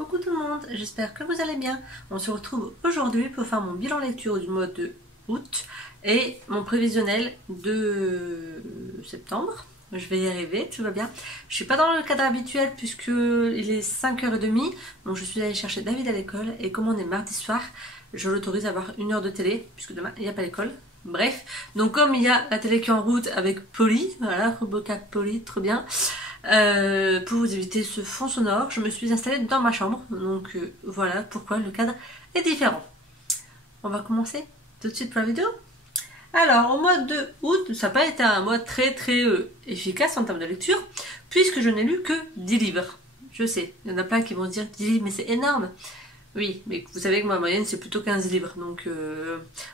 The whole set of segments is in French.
Coucou tout le monde, j'espère que vous allez bien. On se retrouve aujourd'hui pour faire mon bilan lecture du mois de août et mon prévisionnel de septembre. Je vais y arriver, tout va bien. Je suis pas dans le cadre habituel puisque il est 5h30. Donc je suis allée chercher David à l'école et comme on est mardi soir, je l'autorise à avoir 1 heure de télé puisque demain il n'y a pas l'école. Bref, donc comme il y a la télé qui est en route avec Polly, voilà, Robocap Polly, trop bien. Pour vous éviter ce fond sonore, je me suis installée dans ma chambre. Donc voilà pourquoi le cadre est différent. On va commencer tout de suite pour la vidéo. Alors, au mois de août, ça n'a pas été un mois très efficace en termes de lecture, puisque je n'ai lu que 10 livres. Je sais, il y en a plein qui vont se dire 10 livres, mais c'est énorme. Oui, mais vous savez que ma moyenne c'est plutôt 15 livres. Donc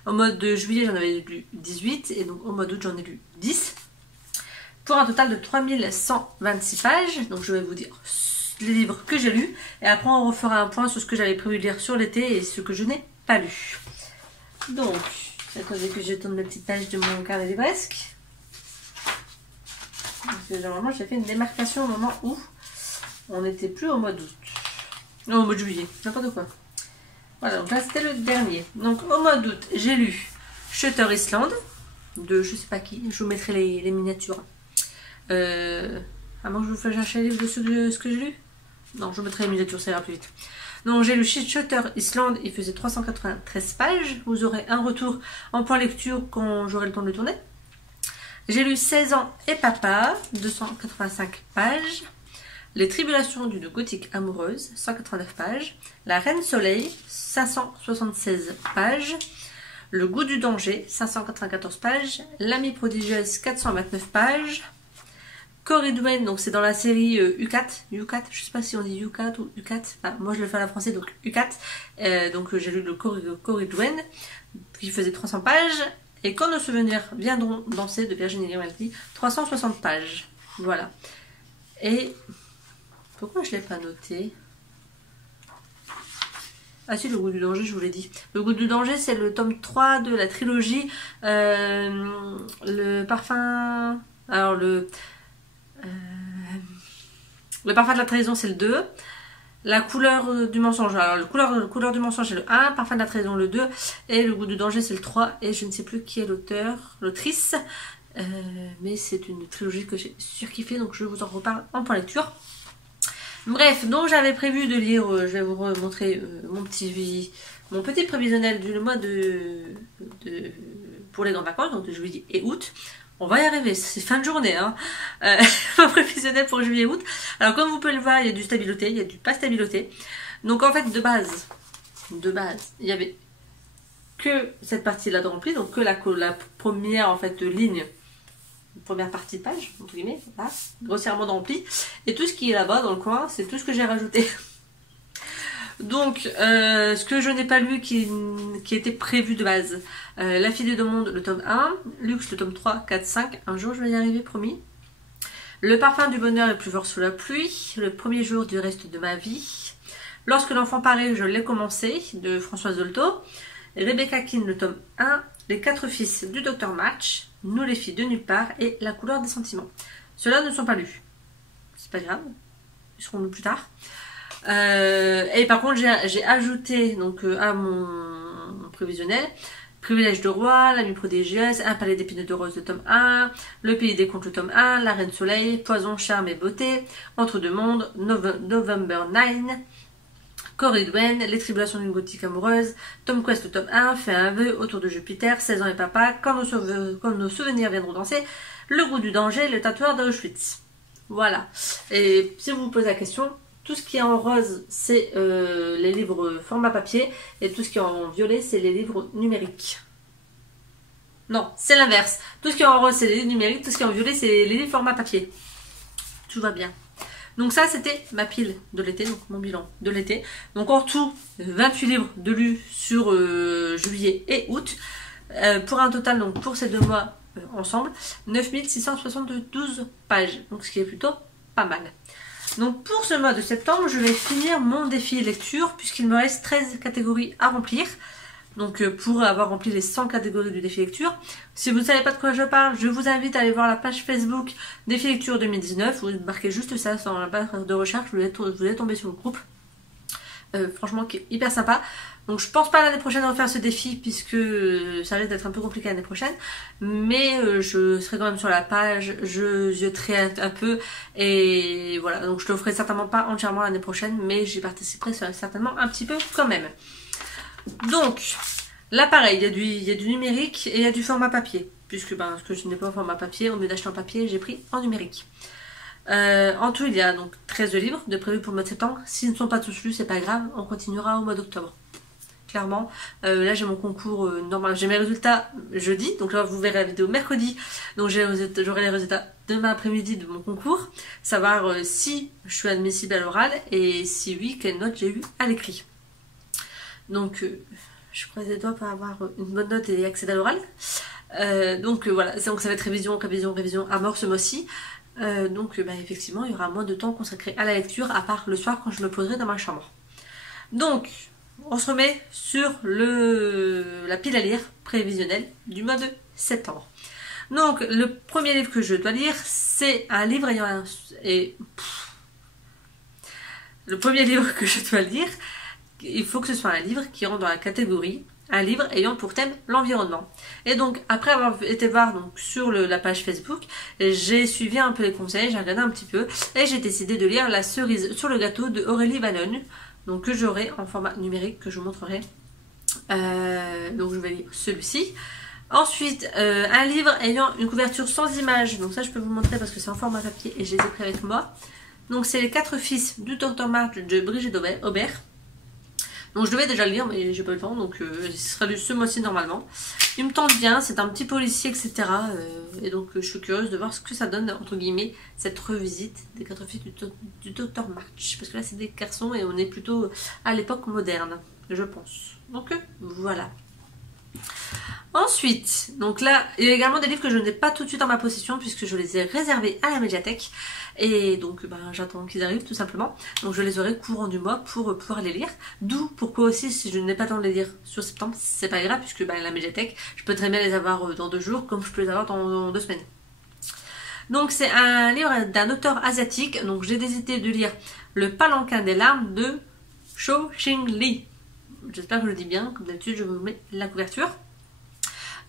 au mois de juillet j'en avais lu 18 et donc au mois d'août j'en ai lu 10. Pour un total de 3126 pages. Donc je vais vous dire les livres que j'ai lus. Et après on refera un point sur ce que j'avais prévu de lire sur l'été et ce que je n'ai pas lu. Donc, attendez que je tourne la petite page de mon carnet livresque. Parce que normalement j'ai fait une démarcation au moment où on n'était plus au mois d'août. Non, au mois de juillet, n'importe quoi. Voilà, donc là c'était le dernier. Donc au mois d'août, j'ai lu Shutter Island de je sais pas qui, je vous mettrai les miniatures. À moins que je vous fasse chercher les livres de ce que j'ai lu. Non, je vous mettrai les miniatures, ça ira plus vite. Donc j'ai lu Shutter Island, il faisait 393 pages. Vous aurez un retour en point lecture quand j'aurai le temps de le tourner. J'ai lu 16 ans et papa, 285 pages. Les tribulations d'une gothique amoureuse, 189 pages. La Reine Soleil, 576 pages. Le goût du danger, 594 pages. L'amie prodigieuse, 429 pages. Corey Dwayne, donc c'est dans la série U4, je sais pas si on dit U4 ou U4, enfin, moi je le fais à la française, donc U4. Donc j'ai lu le Corey Dwayne, qui faisait 300 pages. Et Quand nos souvenirs viendront danser, de Virginie Grimaldi, 360 pages. Voilà. Et pourquoi je ne l'ai pas noté? Ah si, Le goût du danger, je vous l'ai dit. Le goût du danger, c'est le tome 3 de la trilogie. Le parfum... Alors, le parfum de la trahison, c'est le 2. La couleur du mensonge. Alors, le couleur du mensonge, c'est le 1. Parfum de la trahison, le 2. Et le goût du danger, c'est le 3. Et je ne sais plus qui est l'auteur, l'autrice. Mais c'est une trilogie que j'ai surkiffée. Donc, je vous en reparle en point lecture. Bref, donc j'avais prévu de lire, je vais vous remontrer mon petit prévisionnel du mois pour les grandes vacances, donc de juillet et août. On va y arriver, c'est fin de journée, hein. Mon prévisionnel pour juillet et août. Alors comme vous pouvez le voir, il y a du stabiloté, il y a du pas stabiloté. Donc en fait, de base, il y avait que cette partie-là de rempli, donc que la première en fait ligne. Première partie de page, entre guillemets, là, grossièrement de rempli. Et tout ce qui est là-bas, dans le coin, c'est tout ce que j'ai rajouté. Donc, ce que je n'ai pas lu, qui était prévu de base. La fille des deux mondes, le tome 1. Luxe, le tome 3, 4, 5. Un jour, je vais y arriver, promis. Le parfum du bonheur est plus fort sous la pluie. Le premier jour du reste de ma vie. Lorsque l'enfant paraît, je l'ai commencé, de Françoise Dolto. Rebecca Keane, le tome 1. Les 4 fils du Dr Match. Nous les filles de nulle part et La couleur des sentiments. Ceux-là ne sont pas lus. C'est pas grave. Ils seront lus plus tard. Et par contre, j'ai ajouté donc à mon prévisionnel Privilège de roi, L'amie prodigieuse, Un palais d'épines de rose, le tome 1, Le pays des contes, le tome 1, La reine soleil, Poison, charme et beauté, Entre deux mondes, November 9, Corey Dwayne, Les tribulations d'une gothique amoureuse, Tom Quest, le tome 1, Fait un vœu, Autour de Jupiter, 16 ans et papa, Quand nos souvenirs viendront danser, Le goût du danger, Le tatoueur d'Auschwitz. Voilà. Et si vous vous posez la question, tout ce qui est en rose, c'est les livres format papier, et tout ce qui est en violet, c'est les livres numériques. Non, c'est l'inverse. Tout ce qui est en rose, c'est les livres numériques, tout ce qui est en violet, c'est les livres format papier. Tout va bien. Donc ça, c'était ma pile de l'été, donc mon bilan de l'été. Donc en tout, 28 livres de lus sur juillet et août. Pour un total, donc pour ces 2 mois ensemble, 9672 pages. Donc ce qui est plutôt pas mal. Donc pour ce mois de septembre, je vais finir mon défi lecture puisqu'il me reste 13 catégories à remplir. Donc pour avoir rempli les 100 catégories du défi lecture. Si vous ne savez pas de quoi je parle, je vous invite à aller voir la page Facebook défi lecture 2019. Vous marquez juste ça dans la barre de recherche, vous allez tomber sur le groupe. franchement qui est hyper sympa. Donc je pense pas l'année prochaine refaire ce défi puisque ça risque d'être un peu compliqué l'année prochaine, mais je serai quand même sur la page, je zioterai un peu et voilà, donc je le ferai certainement pas entièrement l'année prochaine, mais j'y participerai certainement un petit peu quand même. Donc là pareil, il y a du numérique et il y a du format papier, puisque parce que je n'ai pas en format papier, au lieu d'acheter en papier, j'ai pris en numérique. En tout, il y a donc 13 livres de prévus pour le mois de septembre. S'ils ne sont pas tous lus, c'est pas grave, on continuera au mois d'octobre. Clairement, là j'ai mon concours normal, j'ai mes résultats jeudi, donc là vous verrez la vidéo mercredi, donc j'aurai les résultats demain après-midi de mon concours, savoir si je suis admissible à l'oral et si oui, quelle note j'ai eu à l'écrit. Donc je croise les doigts pour avoir une bonne note et accéder à l'oral. Donc voilà, donc ça va être révision à mort ce mois-ci. Donc effectivement il y aura moins de temps consacré à la lecture, à part le soir quand je me poserai dans ma chambre. Donc on se remet sur la pile à lire prévisionnelle du mois de septembre. Donc le premier livre que je dois lire, c'est un livre ayant le premier livre que je dois lire, il faut que ce soit un livre qui rentre dans la catégorie un livre ayant pour thème l'environnement. Et donc après avoir été voir donc sur la page Facebook, j'ai suivi un peu les conseils, j'ai regardé un petit peu et j'ai décidé de lire La cerise sur le gâteau de Aurélie Valogne, donc que j'aurai en format numérique, que je vous montrerai. Donc je vais lire celui-ci. Ensuite, un livre ayant une couverture sans image, donc ça je peux vous montrer parce que c'est en format papier et je les ai pris avec moi. Donc c'est Les 4 fils du Dr March de Brigitte Aubert. Donc je devais déjà le lire mais j'ai pas eu le temps, donc ce sera lu ce mois-ci normalement. Il me tente bien, c'est un petit policier etc. Et donc je suis curieuse de voir ce que ça donne entre guillemets cette revisite des 4 fils du Dr March. Parce que là c'est des garçons et on est plutôt à l'époque moderne, je pense. Donc voilà. Ensuite, donc là, il y a également des livres que je n'ai pas tout de suite en ma possession puisque je les ai réservés à la médiathèque. Et donc j'attends qu'ils arrivent tout simplement. Donc je les aurai courant du mois pour pouvoir les lire. D'où pourquoi aussi si je n'ai pas le temps de les lire sur septembre, c'est pas grave puisque la médiathèque, je peux très bien les avoir dans 2 jours comme je peux les avoir dans 2 semaines. Donc c'est un livre d'un auteur asiatique. Donc j'ai décidé de lire Le palanquin des larmes de Cho Ching Lee. J'espère que je le dis bien, comme d'habitude je vous mets la couverture.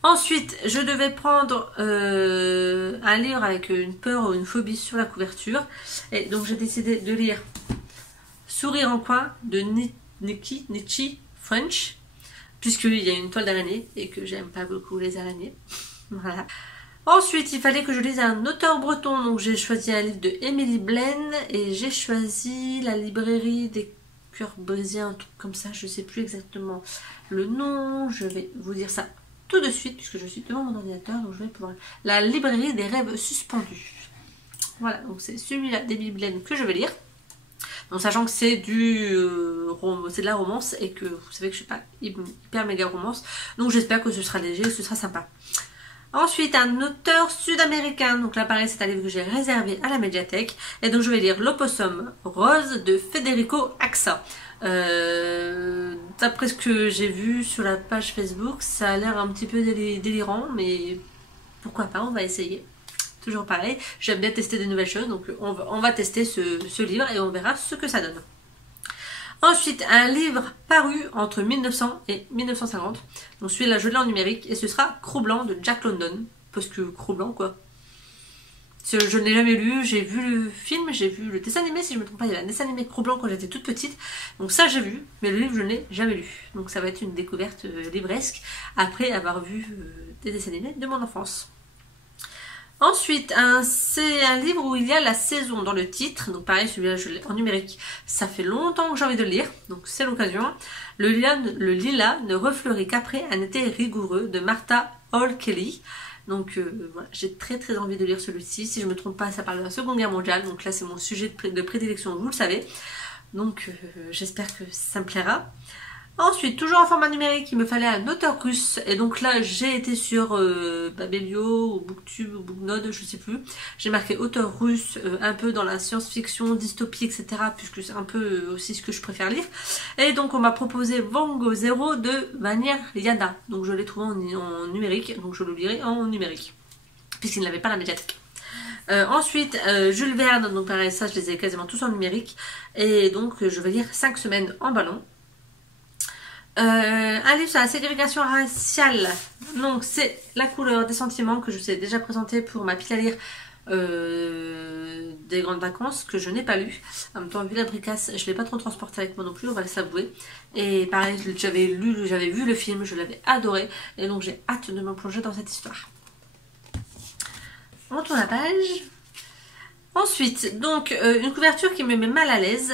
Ensuite, je devais prendre un livre avec une peur ou une phobie sur la couverture. Et donc j'ai décidé de lire Sourire en coin de Nichi French, puisqu'il y a une toile d'araignée et que j'aime pas beaucoup les araignées. Voilà. Ensuite, il fallait que je lise un auteur breton, donc j'ai choisi un livre de Émilie Blaine et j'ai choisi La librairie des cœurs brisés, un truc comme ça, je sais plus exactement le nom, je vais vous dire ça tout de suite puisque je suis devant mon ordinateur, donc je vais pouvoir... La librairie des rêves suspendus. Voilà, donc c'est celui-là d'Émilie Blaine que je vais lire. Donc sachant que c'est c'est de la romance et que vous savez que je suis pas hyper méga romance, donc j'espère que ce sera léger, que ce sera sympa. Ensuite, un auteur sud-américain, donc là pareil c'est un livre que j'ai réservé à la médiathèque, et donc je vais lire L'Opossum Rose de Federico Axa. D'après ce que j'ai vu sur la page Facebook, ça a l'air un petit peu délirant, mais pourquoi pas, on va essayer. Toujours pareil, j'aime bien tester des nouvelles choses, donc on va tester ce livre et on verra ce que ça donne. Ensuite, un livre paru entre 1900 et 1950. Donc celui-là, je l'ai en numérique et ce sera Cro-Blanc de Jack London. Parce que Cro-Blanc, quoi. Je ne l'ai jamais lu, j'ai vu le film, j'ai vu le dessin animé, si je ne me trompe pas, il y avait un dessin animé Cro-Blanc quand j'étais toute petite. Donc ça, j'ai vu, mais le livre, je ne l'ai jamais lu. Donc ça va être une découverte livresque après avoir vu des dessins animés de mon enfance. Ensuite, c'est un livre où il y a la saison dans le titre. Donc pareil, celui-là, je l'ai en numérique. Ça fait longtemps que j'ai envie de le lire, donc c'est l'occasion. Le lilas ne refleurit qu'après un été rigoureux de Martha Hall Kelly. Donc voilà, j'ai très envie de lire celui-ci. Si je ne me trompe pas, ça parle de la Seconde Guerre mondiale. Donc là, c'est mon sujet de prédilection, vous le savez. Donc j'espère que ça me plaira. Ensuite, toujours en format numérique, il me fallait un auteur russe. Et donc là, j'ai été sur Babelio, ou Booktube, ou Booknode, je sais plus. J'ai marqué auteur russe, un peu dans la science-fiction, dystopie, etc. Puisque c'est un peu aussi ce que je préfère lire. Et donc, on m'a proposé Vango Zero de Vanier Yana. Donc, je l'ai trouvé en numérique. Donc, je le lirai en numérique. Puisqu'il ne l'avait pas à la médiathèque. Ensuite, Jules Verne, donc pareil, ça je les ai quasiment tous en numérique. Et donc je vais lire 5 semaines en ballon. Un livre sur la ségrégation raciale. Donc c'est La couleur des sentiments que je vous ai déjà présenté pour ma pile à lire des grandes vacances que je n'ai pas lu. En même temps, vu la bricasse, je ne l'ai pas trop transporté avec moi non plus, on va le s'avouer. Et pareil, j'avais vu le film, je l'avais adoré. Et donc j'ai hâte de me plonger dans cette histoire. On tourne la page. Ensuite, donc une couverture qui me met mal à l'aise.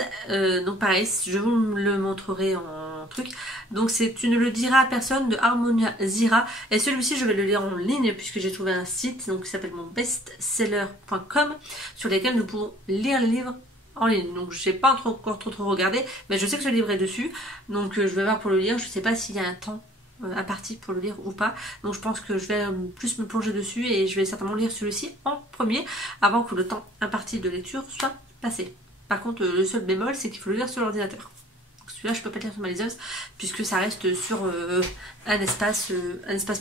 Donc pareil, je vous le montrerai en truc. Donc c'est Tu ne le diras à personne de Harmonia Zira. Et celui-ci, je vais le lire en ligne puisque j'ai trouvé un site donc, qui s'appelle monbestseller.com sur lequel nous pouvons lire les livres en ligne. Donc je n'ai pas encore trop regardé, mais je sais que ce livre est dessus. Donc je vais voir pour le lire. Je ne sais pas s'il y a un temps imparti pour le lire ou pas. Donc je pense que je vais plus me plonger dessus et je vais certainement lire celui-ci en premier avant que le temps imparti de lecture soit passé. Par contre, le seul bémol, c'est qu'il faut le lire sur l'ordinateur. Celui-là, je peux pas le lire sur ma liseuse puisque ça reste sur un espace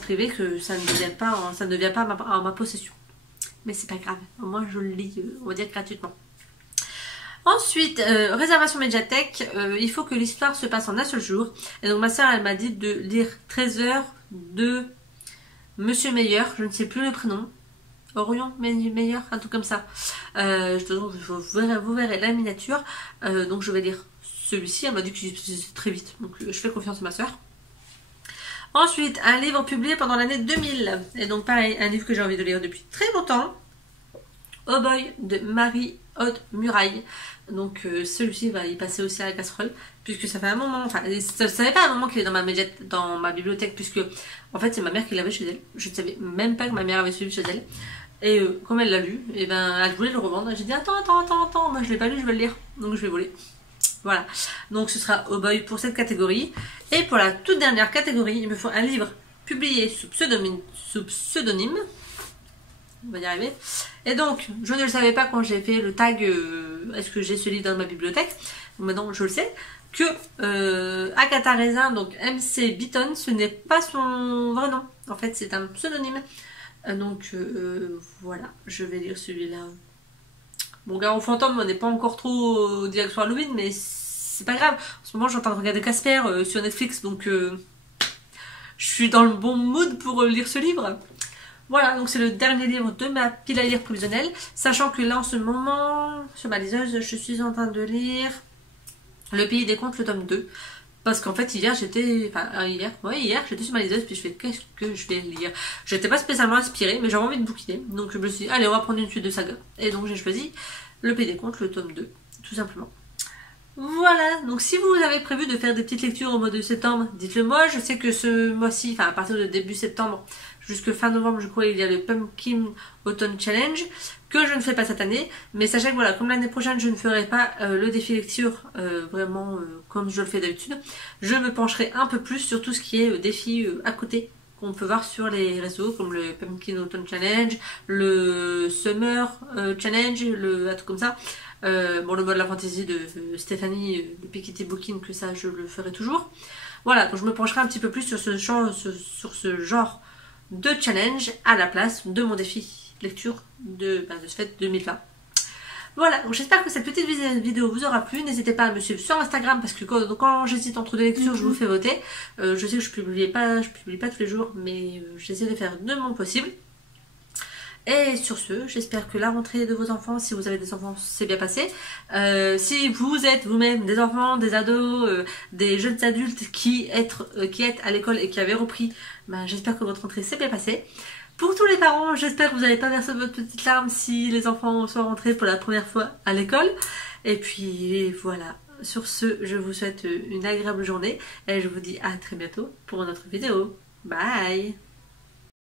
privé, que ça ne devient pas en ma possession. Mais c'est pas grave, au moins je le lis, on va dire gratuitement. Ensuite, réservation médiathèque, il faut que l'histoire se passe en un seul jour. Et donc ma soeur, elle m'a dit de lire 13 heures de Monsieur Meilleur, je ne sais plus le prénom. Orion Meilleur, un truc comme ça. Vous verrez la miniature. Donc je vais lire celui-ci, elle m'a dit que c'est très vite. Donc je fais confiance à ma soeur. Ensuite, un livre publié pendant l'année 2000. Et donc pareil, un livre que j'ai envie de lire depuis très longtemps. Oh Boy de Marie-Aude Muraille. Donc celui-ci va y passer aussi à la casserole puisque ça fait un moment, enfin ça savait pas un moment qu'il est dans ma bibliothèque puisque en fait c'est ma mère qui l'avait chez elle. Je ne savais même pas que ma mère avait celui chez elle. Et comme elle l'a lu, et ben elle voulait le revendre. J'ai dit attends, moi je l'ai pas lu, je vais le lire. Donc je vais voler. Voilà. Donc ce sera Oh Boy pour cette catégorie. Et pour la toute dernière catégorie, il me faut un livre publié sous pseudonyme. On va y arriver. Et donc, je ne le savais pas quand j'ai fait le tag est-ce que j'ai ce livre dans ma bibliothèque. Donc maintenant, je le sais. Que Agatha Raisin, donc MC Beaton, ce n'est pas son vrai nom. En fait, c'est un pseudonyme. Donc, voilà. Je vais lire celui-là. Bon, Garou Fantôme, on n'est pas encore trop direction Halloween, mais c'est pas grave. En ce moment, je suis en train de regarder Casper sur Netflix. Donc, je suis dans le bon mood pour lire ce livre. Voilà, donc c'est le dernier livre de ma pile à lire prévisionnelle. Sachant que là, en ce moment, sur ma liseuse, je suis en train de lire Le Pays des Contes, le tome 2. Parce qu'en fait, hier, j'étais sur ma liseuse, puis je fais qu'est-ce que je vais lire. J'étais pas spécialement inspirée, mais j'avais envie de bouquiner. Donc je me suis dit, allez, on va prendre une suite de saga. Et donc j'ai choisi Le Pays des Contes, le tome 2, tout simplement. Voilà, donc si vous avez prévu de faire des petites lectures au mois de septembre, dites-le moi. Je sais que ce mois-ci, enfin à partir de début septembre, jusque fin novembre, je crois, il y a le Pumpkin Autumn Challenge, que je ne fais pas cette année. Mais sachez que voilà, comme l'année prochaine, je ne ferai pas le défi lecture vraiment comme je le fais d'habitude, je me pencherai un peu plus sur tout ce qui est défi à côté, qu'on peut voir sur les réseaux, comme le Pumpkin Autumn Challenge, le Summer Challenge, un truc comme ça. Bon, le mode de la fantaisie de Stéphanie, de Piketty Booking, que ça je le ferai toujours. Voilà, donc je me pencherai un petit peu plus sur ce genre de challenge à la place de mon défi lecture de ce fait 2020. Voilà, donc j'espère que cette petite vidéo vous aura plu. N'hésitez pas à me suivre sur Instagram parce que quand j'hésite entre deux lectures, je vous fais voter. Je sais que je publie pas tous les jours, mais j'essaie de faire de mon possible. Et sur ce, j'espère que la rentrée de vos enfants, si vous avez des enfants, s'est bien passé. Si vous êtes vous-même des enfants, des ados, des jeunes adultes qui êtes à l'école et qui avez repris, ben, j'espère que votre rentrée s'est bien passée. Pour tous les parents, j'espère que vous n'allez pas verser votre petite larme si les enfants sont rentrés pour la première fois à l'école. Et puis voilà, sur ce, je vous souhaite une agréable journée et je vous dis à très bientôt pour une autre vidéo. Bye!